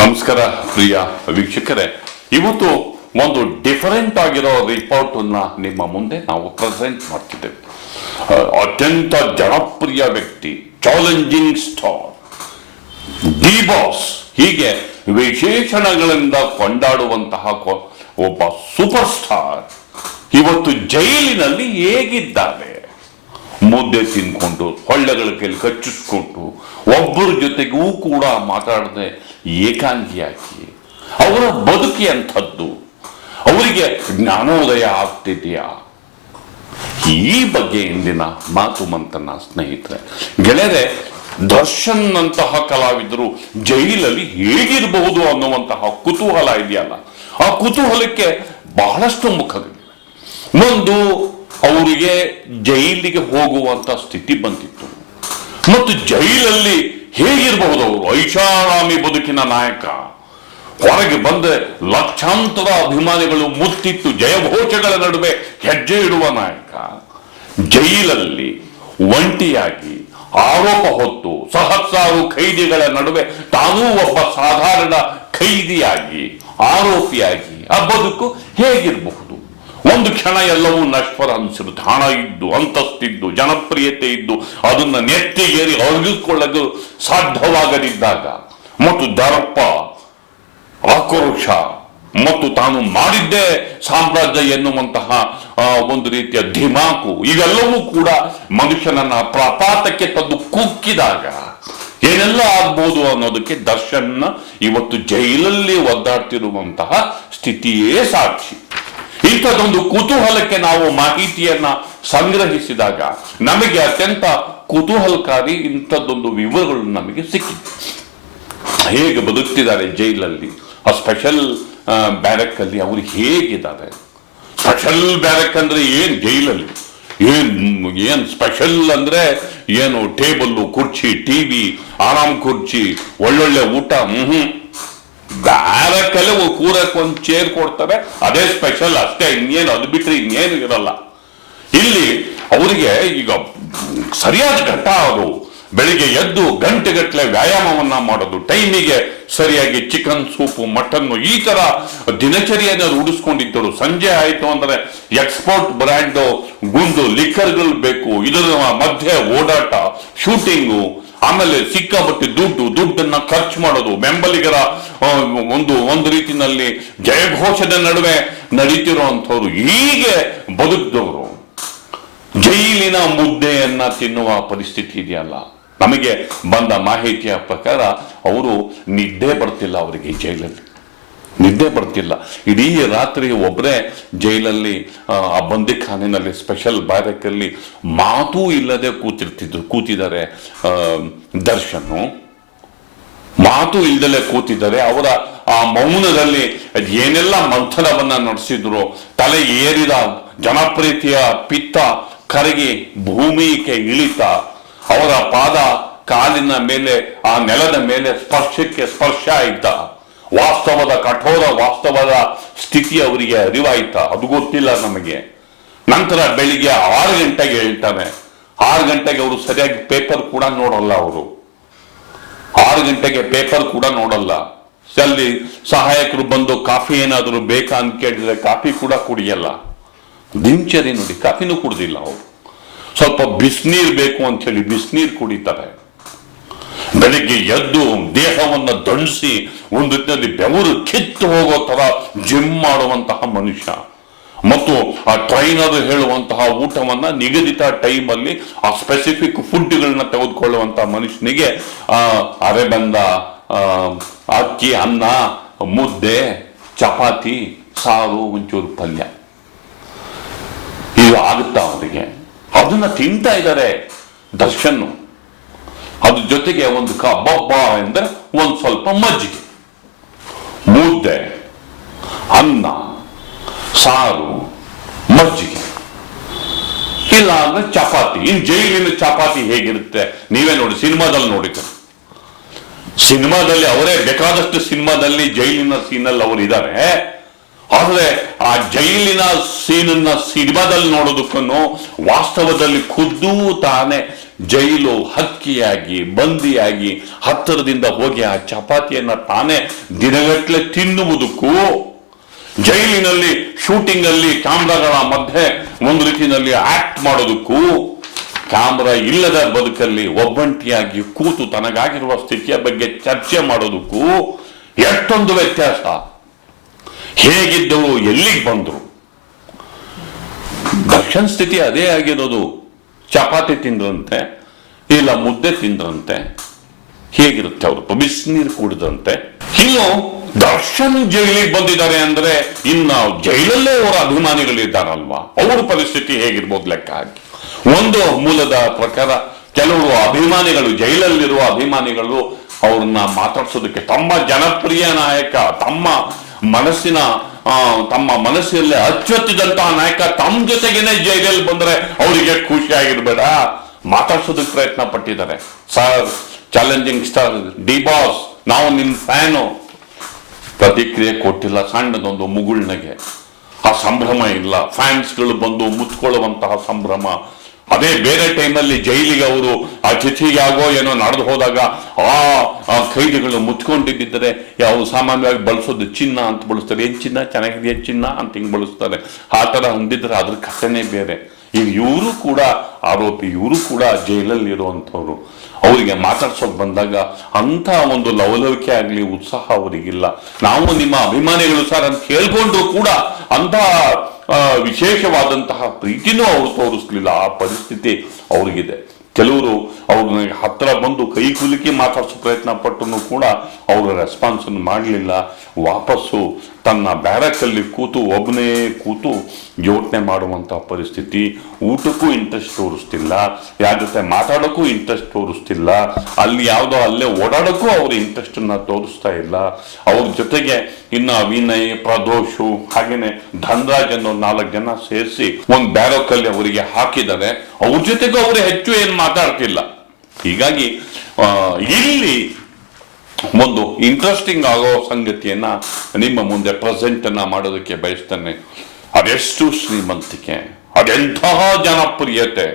ನಮಸ್ಕಾರ ಪ್ರಿಯ ವೀಕ್ಷಕರೇ, ಇವತ್ತು ಒಂದು ಡಿಫರೆಂಟ್ ಆಗಿರೋ ರಿಪೋರ್ಟ್ ಅನ್ನ ನಿಮ್ಮ ಮುಂದೆ ನಾವು ಪ್ರೆಸೆಂಟ್ ಮಾಡ್ತಿದ್ದೇವೆ. ಅತ್ಯಂತ ಜನಪ್ರಿಯ ವ್ಯಕ್ತಿ, ಚಾಲೆಂಜಿಂಗ್ ಸ್ಟಾರ್, ಡಿ ಬಾಸ್, ಹೀಗೆ ವಿಶೇಷಣಗಳಿಂದ ಕೊಂಡಾಡುವಂತಹ ಒಬ್ಬ ಸೂಪರ್ ಸ್ಟಾರ್ ಇವತ್ತು ಜೈಲಿನಲ್ಲಿ ಹೇಗಿದ್ದಾರೆ? ಮುದ್ದೆ ತಿನ್ಕೊಂಡು ಹೊಳ್ಳೆಗಳ ಕೈಲಿ ಕಚ್ಚಿಸ್ಕೊಂಡು ಒಬ್ಬರ ಜೊತೆಗೂ ಕೂಡ ಮಾತಾಡದೆ ಏಕಾಂಗಿಯಾಗಿ ಅವರ ಬದುಕಿ ಅಂಥದ್ದು. ಅವರಿಗೆ ಜ್ಞಾನೋದಯ ಆಗ್ತಿದೆಯಾ? ಈ ಬಗ್ಗೆ ಇಂದಿನ ಮಾತು ಮಂತನ ಸ್ನೇಹಿತರೆ, ಗೆಳೆಯರೆ, ದರ್ಶನ್ ಅಂತಹ ಕಲಾವಿದರು ಜೈಲಲ್ಲಿ ಹೇಗಿರಬಹುದು ಅನ್ನುವಂತಹ ಕುತೂಹಲ ಇದೆಯಲ್ಲ, ಆ ಕುತೂಹಲಕ್ಕೆ ಬಹಳಷ್ಟು ಮುಖಗಳಿವೆ. ಒಂದು, ಅವರಿಗೆ ಜೈಲಿಗೆ ಹೋಗುವಂತ ಸ್ಥಿತಿ ಬಂದಿತ್ತು ಮತ್ತು ಜೈಲಲ್ಲಿ ಹೇಗಿರಬಹುದು ಅವರು? ಐಷಾರಾಮಿ ಬದುಕಿನ ನಾಯಕ, ಹೊರಗೆ ಬಂದರೆ ಲಕ್ಷಾಂತರ ಅಭಿಮಾನಿಗಳು ಮುತ್ತಿತ್ತು ಜಯಘೋಷಗಳ ನಡುವೆ ಹೆಜ್ಜೆ ಇಡುವ ನಾಯಕ, ಜೈಲಲ್ಲಿ ಒಂಟಿಯಾಗಿ ಆರೋಪ ಹೊತ್ತು ಸಹಸ್ರಾರು ಖೈದಿಗಳ ನಡುವೆ ತಾನೂ ಒಬ್ಬ ಸಾಧಾರಣ ಖೈದಿಯಾಗಿ ಆರೋಪಿಯಾಗಿ ಆ ಬದುಕು ಹೇಗಿರಬಹುದು? ಒಂದು ಕ್ಷಣ ಎಲ್ಲವೂ ನಶ್ವರ ಅನಿಸಿರುತ್ತೆ. ಹಣ ಇದ್ದು, ಅಂತಸ್ತಿದ್ದು, ಜನಪ್ರಿಯತೆ ಇದ್ದು, ಅದನ್ನ ನೆತ್ತಿಗೇರಿ ಅರಗಿಸಿಕೊಳ್ಳಲು ಸಾಧ್ಯವಾಗದಿದ್ದಾಗ ಮತ್ತು ದರ್ಪ, ಆಕ್ರೋಶ ಮತ್ತು ತಾನು ಮಾಡಿದ್ದೇ ಸಾಮ್ರಾಜ್ಯ ಎನ್ನುವಂತಹ ಒಂದು ರೀತಿಯ ಧಿಮಾಕು, ಇವೆಲ್ಲವೂ ಕೂಡ ಮನುಷ್ಯನನ್ನ ಪ್ರಪಾತಕ್ಕೆ ತಂದು ಕುಕ್ಕಿದಾಗ ಏನೆಲ್ಲ ಆಗ್ಬೋದು ಅನ್ನೋದಕ್ಕೆ ದರ್ಶನ್ ಇವತ್ತು ಜೈಲಲ್ಲಿ ಒದ್ದಾಡ್ತಿರುವಂತಹ ಸ್ಥಿತಿಯೇ ಸಾಕ್ಷಿ. ಇಂಥದ್ದೊಂದು ಕುತೂಹಲಕ್ಕೆ ನಾವು ಮಾಹಿತಿಯನ್ನ ಸಂಗ್ರಹಿಸಿದಾಗ ನಮಗೆ ಅತ್ಯಂತ ಕುತೂಹಲಕಾರಿ ಇಂಥದ್ದೊಂದು ವಿವರಗಳು ನಮಗೆ ಸಿಕ್ಕಿದೆ. ಹೇಗೆ ಬದುಕ್ತಿದ್ದಾರೆ ಜೈಲಲ್ಲಿ, ಆ ಸ್ಪೆಷಲ್ ಬ್ಯಾರಕ್ ಅಲ್ಲಿ ಅವರು ಹೇಗಿದ್ದಾರೆ? ಸ್ಪೆಷಲ್ ಬ್ಯಾರಕ್ ಅಂದ್ರೆ ಏನ್? ಜೈಲಲ್ಲಿ ಏನ್ ಸ್ಪೆಷಲ್ ಅಂದ್ರೆ ಏನು? ಟೇಬಲ್ಲು, ಕುರ್ಚಿ, ಟಿವಿ, ಆರಾಮ್ ಕುರ್ಚಿ, ಒಳ್ಳೊಳ್ಳೆ ಊಟ. ಬ್ಯಾರಕ್ಕಲ್ಲೇ ಕೂರಕ್ಕೆ ಒಂದು ಚೇರ್ ಕೊಡ್ತಾರೆ, ಅದೇ ಸ್ಪೆಷಲ್ ಅಷ್ಟೇ, ಇನ್ನೇನು ಅದು ಬಿಟ್ರೆ ಇನ್ನೇನು ಇರಲ್ಲ. ಇಲ್ಲಿ ಅವರಿಗೆ ಈಗ ಸರಿಯಾದ ಘಟ್ಟ ಅದು. ಬೆಳಿಗ್ಗೆ ಎದ್ದು ಗಂಟೆಗಟ್ಟಲೆ ವ್ಯಾಯಾಮವನ್ನ ಮಾಡೋದು, ಟೈಮಿಗೆ ಸರಿಯಾಗಿ ಚಿಕನ್ ಸೂಪು, ಮಟನ್ನು, ಈ ತರ ದಿನಚರಿಯನ್ನು ರೂಢಿಸ್ಕೊಂಡಿದ್ದರು. ಸಂಜೆ ಆಯ್ತು ಅಂದ್ರೆ ಎಕ್ಸ್ಪೋರ್ಟ್ ಬ್ರ್ಯಾಂಡ್ ಗುಂಡು ಲಿಕ್ಕರ್ಗಳು ಬೇಕು, ಇದರ ಮಧ್ಯೆ ಓಡಾಟ, ಶೂಟಿಂಗು, ಆಮೇಲೆ ಸಿಕ್ಕಾಪಟ್ಟೆ ದುಡ್ಡನ್ನ ಖರ್ಚು ಮಾಡೋದು, ಬೆಂಬಲಿಗರ ಒಂದು ರೀತಿಯಲ್ಲಿ ಜಯಘೋಷದ ನಡುವೆ ನಡೀತಿರುವಂಥವ್ರು, ಹೀಗೆ ಬದುಕಿದವರು ಜೈಲಿನ ಮುದ್ದೆಯನ್ನ ತಿನ್ನುವ ಪರಿಸ್ಥಿತಿ ಇದೆಯಲ್ಲ. ನಮಗೆ ಬಂದ ಮಾಹಿತಿಯ ಪ್ರಕಾರ ಅವರು ನಿದ್ದೆ ಬರ್ತಿಲ್ಲ, ಅವರಿಗೆ ಜೈಲಲ್ಲಿ ನಿದ್ದೆ ಬರ್ತಿಲ್ಲ. ಇಡೀ ರಾತ್ರಿ ಒಬ್ಬರೇ ಜೈಲಲ್ಲಿ ಆ ಬಂದಿಖಾನಿನಲ್ಲಿ ಸ್ಪೆಷಲ್ ಬ್ಯಾರಕಲ್ಲಿ ಮಾತೂ ಇಲ್ಲದೆ ಕೂತಿದ್ದಾರೆ. ದರ್ಶನ್ ಮಾತು ಇಲ್ದಲೆ ಕೂತಿದ್ದಾರೆ. ಅವರ ಆ ಮೌನದಲ್ಲಿ ಏನೆಲ್ಲ ಮಂಥನವನ್ನ ನಡೆಸಿದ್ರು, ತಲೆ ಏರಿದ ಜನಪ್ರಿಯತೆಯ ಪಿತ್ತ ಕರಗಿ ಭೂಮಿಗೆ ಇಳಿತ, ಅವರ ಪಾದ ಕಾಲಿನ ಮೇಲೆ, ಆ ನೆಲದ ಮೇಲೆ ಸ್ಪರ್ಶ ಆಯ್ತ, ಕಠೋರ ವಾಸ್ತವದ ಸ್ಥಿತಿ ಅವರಿಗೆ ಅರಿವಾಯ್ತ, ಅದು ಗೊತ್ತಿಲ್ಲ ನಮಗೆ. ನಂತರ ಬೆಳಿಗ್ಗೆ 6 ಗಂಟೆಗೆ ಹೇಳ್ತಾನೆ. 6 ಗಂಟೆಗೆ ಅವರು ಸರಿಯಾಗಿ ಪೇಪರ್ ಕೂಡ ನೋಡಲ್ಲ. ಅವರು 6 ಗಂಟೆಗೆ ಪೇಪರ್ ಕೂಡ ನೋಡಲ್ಲ. ಅಲ್ಲಿ ಸಹಾಯಕರು ಬಂದು ಕಾಫಿ ಏನಾದರೂ ಬೇಕಾ ಅಂತ ಕೇಳಿದ್ರೆ ಕಾಫಿ ಕೂಡ ಕುಡಿಯಲ್ಲ. ದಿನಚರಿ ನೋಡಿ, ಕಾಫಿನೂ ಕುಡ್ದಿಲ್ಲ ಅವರು. ಸ್ವಲ್ಪ ಬಿಸಿನೀರು ಬೇಕು ಅಂತ ಹೇಳಿ ಬಿಸಿನೀರು ಕುಡಿತಾರೆ. ಬೆಳಿಗ್ಗೆ ಎದ್ದು ದೇಹವನ್ನು ದಂಡಿಸಿ ಒಂದು ರೀತಿಯಲ್ಲಿ ಬೆವರು ಕಿತ್ತು ಹೋಗೋ ತರ ಜಿಮ್ ಮಾಡುವಂತಹ ಮನುಷ್ಯ ಮತ್ತು ಆ ಟ್ರೈನರ್ ಹೇಳುವಂತಹ ಊಟವನ್ನ ನಿಗದಿತ ಟೈಮಲ್ಲಿ ಆ ಸ್ಪೆಸಿಫಿಕ್ ಫುಡ್ಗಳನ್ನ ತೆಗೆದುಕೊಳ್ಳುವಂತಹ ಮನುಷ್ಯನಿಗೆ ಅರೆಬಂದ ಅಕ್ಕಿ, ಅನ್ನ, ಮುದ್ದೆ, ಚಪಾತಿ, ಸಾರು, ಒಂಚೂರು ಪಲ್ಯ, ಇದು ಆಗುತ್ತಾ ಅವರಿಗೆ? ಅದನ್ನ ತಿಂತಾ ಇದ್ದಾರೆ ದರ್ಶನ್. ಅದ್ರ ಜೊತೆಗೆ ಒಂದು ಕಬ್ಬ ಎಂದ್ರೆ ಒಂದು ಸ್ವಲ್ಪ ಮಜ್ಜಿಗೆ, ಮುದ್ದೆ, ಅನ್ನ, ಸಾರು, ಮಜ್ಜಿಗೆ, ಇಲ್ಲ ಅಂದ್ರೆ ಚಪಾತಿ. ಇನ್ ಜೈಲಿನ ಚಪಾತಿ ಹೇಗಿರುತ್ತೆ ನೀವೇ ನೋಡಿ, ಸಿನಿಮಾದಲ್ಲಿ ನೋಡಿದ್ದಾರೆ. ಸಿನಿಮಾದಲ್ಲಿ ಅವರೇ ಬೇಕಾದಷ್ಟು ಸಿನಿಮಾದಲ್ಲಿ ಜೈಲಿನ ಸೀನಲ್ಲಿ ಅವರು ಇದ್ದಾರೆ. ಆದರೆ ಆ ಜೈಲಿನ ಸೀನನ್ನ ಸಿನಿಮಾದಲ್ಲಿ ನೋಡೋದಕ್ಕೂ ವಾಸ್ತವದಲ್ಲಿ ಖುದ್ದು ತಾನೇ ಜೈಲು ಹಕ್ಕಿಯಾಗಿ ಬಂದಿಯಾಗಿ ಹತ್ತಿರದಿಂದ ಹೋಗಿ ಆ ಚಪಾತಿಯನ್ನ ತಾನೇ ದಿನಗಟ್ಟಲೆ ತಿನ್ನುವುದಕ್ಕೂ, ಜೈಲಿನಲ್ಲಿ ಶೂಟಿಂಗ್ ಅಲ್ಲಿ ಕ್ಯಾಮ್ರಾಗಳ ಮಧ್ಯೆ ಒಂದು ರೀತಿಯಲ್ಲಿ ಆಕ್ಟ್ ಮಾಡೋದಕ್ಕೂ, ಕ್ಯಾಮ್ರಾ ಇಲ್ಲದ ಬದುಕಲ್ಲಿ ಒಬ್ಬಂಟಿಯಾಗಿ ಕೂತು ತನಗಾಗಿರುವ ಸ್ಥಿತಿಯ ಬಗ್ಗೆ ಚರ್ಚೆ ಮಾಡೋದಕ್ಕೂ ಎಷ್ಟೊಂದು ವ್ಯತ್ಯಾಸ. ಹೇಗಿದ್ದವರು ಎಲ್ಲಿಗೆ ಬಂದರು? ದರ್ಶನ್ ಸ್ಥಿತಿ ಅದೇ ಆಗಿರೋದು. ಚಪಾತಿ ತಿಂದ್ರಂತೆ, ಇಲ್ಲ ಮುದ್ದೆ ತಿಂದ್ರಂತೆ, ಹೇಗಿರುತ್ತೆ ಅವರು ಬಿಸಿನೀರು ಕುಡಿದಂತೆ. ಇನ್ನು ದರ್ಶನ್ ಜೈಲಿಗೆ ಬಂದಿದ್ದಾರೆ ಅಂದ್ರೆ ಇನ್ನು ಜೈಲಲ್ಲೇ ಅವರ ಅಭಿಮಾನಿಗಳಿದ್ದಾರಲ್ವಾ, ಅವ್ರ ಪರಿಸ್ಥಿತಿ ಹೇಗಿರ್ಬೋದು ಲೆಕ್ಕ ಹಾಕಿ. ಒಂದು ಮೂಲದ ಪ್ರಕಾರ ಕೆಲವರು ಅಭಿಮಾನಿಗಳು, ಜೈಲಲ್ಲಿರುವ ಅಭಿಮಾನಿಗಳು ಅವ್ರನ್ನ ಮಾತಾಡ್ಸೋದಕ್ಕೆ ತಮ್ಮ ಜನಪ್ರಿಯ ನಾಯಕ, ತಮ್ಮ ಮನಸ್ಸಿನಲ್ಲಿ ಅಚ್ಚೊತ್ತಿದಂತಹ ನಾಯಕ ತಮ್ಮ ಜೊತೆಗೇನೆ ಜೈಲಲ್ಲಿ ಬಂದ್ರೆ ಅವರಿಗೆ ಖುಷಿ ಆಗಿರ್ಬೇಡ, ಮಾತಾಡ್ಸೋದಕ್ಕೆ ಪ್ರಯತ್ನ ಪಟ್ಟಿದ್ದಾರೆ. Sir, challenging star D boss, ನಾವು ನಿಮ್ ಫ್ಯಾನು. ಪ್ರತಿಕ್ರಿಯೆ ಕೊಟ್ಟಿಲ್ಲ. ಸಣ್ಣದೊಂದು ಮುಗುಳ್ನಗೆ, ಆ ಸಂಭ್ರಮ ಇಲ್ಲ. ಫ್ಯಾನ್ಸ್ಗಳು ಬಂದು ಮುತ್ಕೊಳ್ಳುವಂತಹ ಸಂಭ್ರಮ. ಅದೇ ಬೇರೆ ಟೈಮಲ್ಲಿ ಜೈಲಿಗೆ ಅವರು ಅತಿಥಿಯಾಗೋ ಏನೋ ನಡೆದು ಹೋದಾಗ ಆ ಖೈದಿಗಳು ಮುತ್ಕೊಂಡಿದ್ದರೆ ಯಾವ ಸಾಮಾನ್ಯವಾಗಿ ಬಳಸೋದು ಚಿನ್ನ ಅಂತ ಬಳಸ್ತಾರೆ. ಏನ್ ಚಿನ್ನ ಚೆನ್ನಾಗಿದೆಯಾ ಚಿನ್ನ ಅಂತ ಹಿಂಗ್ ಬಳಸ್ತಾರೆ. ಆ ತರ ಹೊಂದಿದ್ರೆ ಅದ್ರ ಕಥೆನೇ ಬೇರೆ. ಈಗ ಇವರು ಕೂಡ ಆರೋಪಿ, ಇವರು ಕೂಡ ಜೈಲಲ್ಲಿ ಇರುವಂಥವ್ರು. ಅವರಿಗೆ ಮಾತಾಡ್ಸೋಕ್ ಬಂದಾಗ ಅಂತ ಒಂದು ಲವಲವಿಕೆ ಆಗ್ಲಿ ಉತ್ಸಾಹ ಅವರಿಗಿಲ್ಲ. ನಾವು ನಿಮ್ಮ ಅಭಿಮಾನಿಗಳು ಸರ್ ಅಂತ ಕೇಳ್ಕೊಂಡ್ರು ಕೂಡ ಅಂತ ವಿಶೇಷವಾದಂತಹ ಪ್ರೀತಿನೂ ಅವರು ತೋರಿಸ್ಲಿಲ್ಲ. ಆ ಪರಿಸ್ಥಿತಿ ಅವ್ರಿಗಿದೆ. ಕೆಲವರು ಅವ್ರನ್ನ ಹತ್ರ ಬಂದು ಕೈ ಕುಲುಕಿ ಮಾತಾಡ್ಸೋ ಪ್ರಯತ್ನ ಪಟ್ಟನು ಕೂಡ ಅವರು ರೆಸ್ಪಾನ್ಸ್ ಮಾಡಲಿಲ್ಲ. ವಾಪಸ್ಸು ತನ್ನ ಬ್ಯಾರಕಲ್ಲಿ ಒಬ್ಬನೇ ಕೂತು ಯೋಚನೆ ಮಾಡುವಂತಹ ಪರಿಸ್ಥಿತಿ. ಊಟಕ್ಕೂ ಇಂಟ್ರೆಸ್ಟ್ ತೋರಿಸ್ತಿಲ್ಲ, ಯಾರ ಜೊತೆ ಮಾತಾಡೋಕ್ಕೂ ಇಂಟ್ರೆಸ್ಟ್ ತೋರಿಸ್ತಿಲ್ಲ, ಅಲ್ಲಿ ಯಾವುದೋ ಅಲ್ಲೇ ಓಡಾಡೋಕ್ಕೂ ಅವ್ರ ಇಂಟ್ರೆಸ್ಟ್ ಅನ್ನ ತೋರಿಸ್ತಾ ಇಲ್ಲ. ಅವ್ರ ಜೊತೆಗೆ ಇನ್ನು ವಿನಯ್, ಪ್ರದೋಷು, ಹಾಗೇನೆ ಧನ್ರಾಜ್ ಅನ್ನೋ 4 ಜನ ಸೇರಿಸಿ ಒಂದು ಬ್ಯಾರಕಲ್ಲಿ ಅವರಿಗೆ ಹಾಕಿದ್ದಾರೆ. ಅವ್ರ ಜೊತೆಗೂ ಅವರು ಹೆಚ್ಚು ಏನು ಮಾತಾಡ್ತಿಲ್ಲ. ಹೀಗಾಗಿ ಇಲ್ಲಿ ಒಂದು ಇಂಟ್ರೆಸ್ಟಿಂಗ್ ಆಗೋ ಸಂಗತಿಯನ್ನ ನಿಮ್ಮ ಮುಂದೆ ಪ್ರೆಸೆಂಟ್ ಅನ್ನ ಮಾಡೋದಕ್ಕೆ ಬಯಸ್ತೇನೆ. ಅದೆಷ್ಟು ಶ್ರೀಮಂತಿಕೆ, ಅದೆಂತಹ ಜನಪ್ರಿಯತೆ,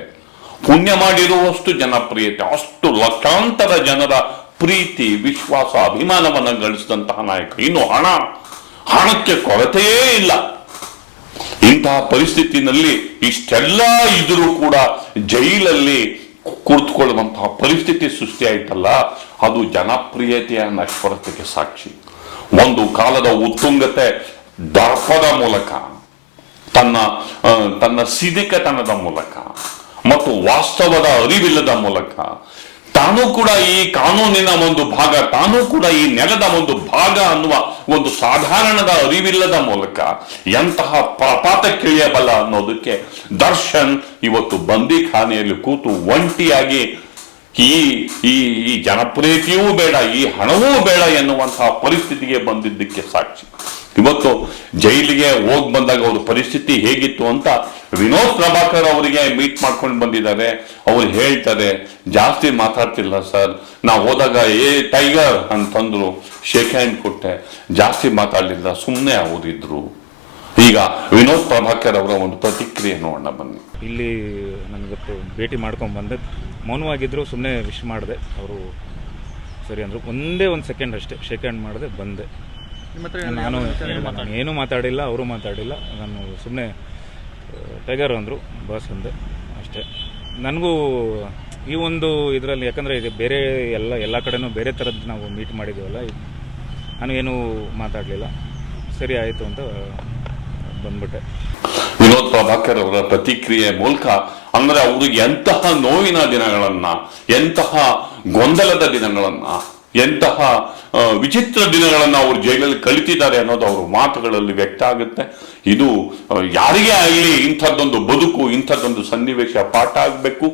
ಪುಣ್ಯ ಮಾಡಿರುವಷ್ಟು ಜನಪ್ರಿಯತೆ, ಅಷ್ಟು ಲಕ್ಷಾಂತರ ಜನರ ಪ್ರೀತಿ, ವಿಶ್ವಾಸ, ಅಭಿಮಾನವನ್ನ ಗಳಿಸಿದಂತಹ ನಾಯಕ. ಇನ್ನು ಹಣಕ್ಕೆ ಕೊರತೆಯೇ ಇಲ್ಲ. ಇಂತಹ ಪರಿಸ್ಥಿತಿನಲ್ಲಿ ಇಷ್ಟೆಲ್ಲ ಇದ್ರೂ ಕೂಡ ಜೈಲಲ್ಲಿ ಕುಳಿತುಕೊಳ್ಳುವಂತಹ ಪರಿಸ್ಥಿತಿ ಸೃಷ್ಟಿಯಾಯ್ತಲ್ಲ, ಅದು ಜನಪ್ರಿಯತೆಯ ನಶ್ವರತೆಗೆ ಸಾಕ್ಷಿ. ಒಂದು ಕಾಲದ ಉತ್ತುಂಗತೆ ದರ್ಪದ ಮೂಲಕ, ತನ್ನ ಸಿದಿಕತನದ ಮೂಲಕ ಮತ್ತು ವಾಸ್ತವದ ಅರಿವಿಲ್ಲದ ಮೂಲಕ ತಾನೂ ಕೂಡ ಈ ಕಾನೂನಿನ ಒಂದು ಭಾಗ, ತಾನೂ ಕೂಡ ಈ ನೆಲದ ಒಂದು ಭಾಗ ಅನ್ನುವ ಒಂದು ಸಾಧಾರಣದ ಅರಿವಿಲ್ಲದ ಮೂಲಕ ಎಂತಹ ಪ್ರಪಾತಕ್ಕಿಳಿಯಬಲ್ಲ ಅನ್ನೋದಕ್ಕೆ ದರ್ಶನ್ ಇವತ್ತು ಬಂದಿಖಾನೆಯಲ್ಲಿ ಕೂತು ಒಂಟಿಯಾಗಿ ಈ ಜನಪ್ರಿಯತೆಯೂ ಬೇಡ, ಈ ಹಣವೂ ಬೇಡ ಎನ್ನುವಂತಹ ಪರಿಸ್ಥಿತಿಗೆ ಬಂದಿದ್ದಕ್ಕೆ ಸಾಕ್ಷಿ. ಇವತ್ತು ಜೈಲಿಗೆ ಹೋಗಿ ಬಂದಾಗ ಅವ್ರ ಪರಿಸ್ಥಿತಿ ಹೇಗಿತ್ತು ಅಂತ ವಿನೋದ್ ಪ್ರಭಾಕರ್ ಅವರಿಗೆ ಮೀಟ್ ಮಾಡ್ಕೊಂಡು ಬಂದಿದ್ದಾರೆ. ಅವ್ರು ಹೇಳ್ತಾರೆ, ಜಾಸ್ತಿ ಮಾತಾಡ್ತಿಲ್ಲ ಸರ್, ನಾವು ಹೋದಾಗ ಟೈಗರ್ ಅಂತಂದ್ರು, ಶೇಕ್ ಹ್ಯಾಂಡ್ ಕೊಟ್ಟೆ, ಜಾಸ್ತಿ ಮಾತಾಡ್ಲಿಲ್ಲ, ಸುಮ್ಮನೆ ಅವರಿದ್ರು. ಈಗ ವಿನೋದ್ ಪ್ರಭಾಕರ್ ಅವರ ಒಂದು ಪ್ರತಿಕ್ರಿಯೆ ನೋಡೋಣ ಬನ್ನಿ. ಇಲ್ಲಿ ನನಗತ್ತು ಭೇಟಿ ಮಾಡ್ಕೊಂಡು ಬಂದೆ, ಮೌನವಾಗಿದ್ರು, ಸುಮ್ಮನೆ ವಿಶ್ ಮಾಡಿದೆ. ಅವರು ಸರಿ ಅಂದರು. ಒಂದೇ ಒಂದು ಸೆಕೆಂಡ್ ಅಷ್ಟೇ ಶೇಕ್ ಹ್ಯಾಂಡ್ ಮಾಡಿದೆ, ಬಂದೆ. ನಾನು ಏನೂ ಮಾತಾಡಿಲ್ಲ, ಅವರು ಮಾತಾಡಿಲ್ಲ. ನಾನು ಸುಮ್ಮನೆ ಟೈಗರ್ ಅಂದರು, ಬಾಸ್ ಅಂದೆ ಅಷ್ಟೇ. ನನಗೂ ಈ ಒಂದು ಇದರಲ್ಲಿ, ಯಾಕಂದರೆ ಇದು ಬೇರೆ ಎಲ್ಲ ಕಡೆನೂ ಬೇರೆ ಥರದ್ದು ನಾವು ಮೀಟ್ ಮಾಡಿದ್ದೀವಲ್ಲ, ನಾನು ಏನೂ ಮಾತಾಡಲಿಲ್ಲ. ಸರಿ ಆಯಿತು ಅಂತ ಬಂದ್ಬಿಟ್ಟೆ. ವಿನೋದ್ ಪ್ರಭಾಕರ್ ಅವರ ಪ್ರತಿಕ್ರಿಯೆ ಮೂಲಕ ಅಂದ್ರೆ ಅವ್ರಿಗೆ ಎಂತಹ ನೋವಿನ ದಿನಗಳನ್ನ, ಎಂತಹ ಗೊಂದಲದ ದಿನಗಳನ್ನ, ಎಂತಹ ವಿಚಿತ್ರ ದಿನಗಳನ್ನ ಅವರು ಜೈಲಲ್ಲಿ ಕಲಿತಿದ್ದಾರೆ ಅನ್ನೋದು ಅವ್ರ ಮಾತುಗಳಲ್ಲಿ ವ್ಯಕ್ತ ಆಗುತ್ತೆ. ಇದು ಯಾರಿಗೇ ಆಗಲಿ ಇಂಥದ್ದೊಂದು ಬದುಕು, ಇಂಥದ್ದೊಂದು ಸನ್ನಿವೇಶ ಪಾಠ ಆಗಬೇಕು.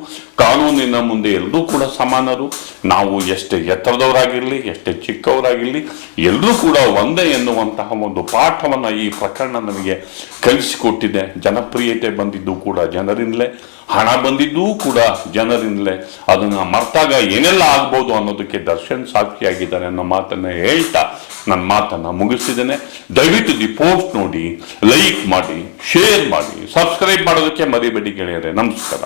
ಕಾನೂನಿನ ಮುಂದೆ ಎಲ್ಲರೂ ಕೂಡ ಸಮಾನರು. ನಾವು ಎಷ್ಟೇ ಎತ್ತರದವರಾಗಿರ್ಲಿ, ಎಷ್ಟೇ ಚಿಕ್ಕವರಾಗಿರ್ಲಿ, ಎಲ್ಲರೂ ಕೂಡ ಒಂದೇ ಎನ್ನುವಂತಹ ಒಂದು ಪಾಠವನ್ನ ಈ ಪ್ರಕರಣ ನಮಗೆ ಕಲಿಸಿಕೊಟ್ಟಿದೆ. ಜನಪ್ರಿಯತೆ ಬಂದಿದ್ದು ಕೂಡ ಜನರಿಂದಲೇ. ಹಣ ಬಂದಿದ್ದೂ ಕೂಡ ಜನರಿಂದಲೇ. ಅದನ್ನ ಮರ್ತಾಗ ಏನೆಲ್ಲ ಆಗ್ಬೋದು ಅನ್ನೋದಕ್ಕೆ ದರ್ಶನ್ ಸಾಕ್ಷಿಯಾಗಿದ್ದಾರೆ ಅನ್ನೋ ಮಾತನ್ನ ಹೇಳ್ತಾ ನನ್ನ ಮಾತನ್ನ ಮುಗಿಸ್ತಿದ್ದೇನೆ. ದಯವಿಟ್ಟು ದಿ ಪೋಸ್ಟ್ ನೋಡಿ, ಲೈಕ್ ಮಾಡಿ, ಶೇರ್ ಮಾಡಿ, ಸಬ್ಸ್ಕ್ರೈಬ್ ಮಾಡೋದಕ್ಕೆ ಮರಿಬೇಡಿ ಗೆಳೆಯರೆ. ನಮಸ್ಕಾರ.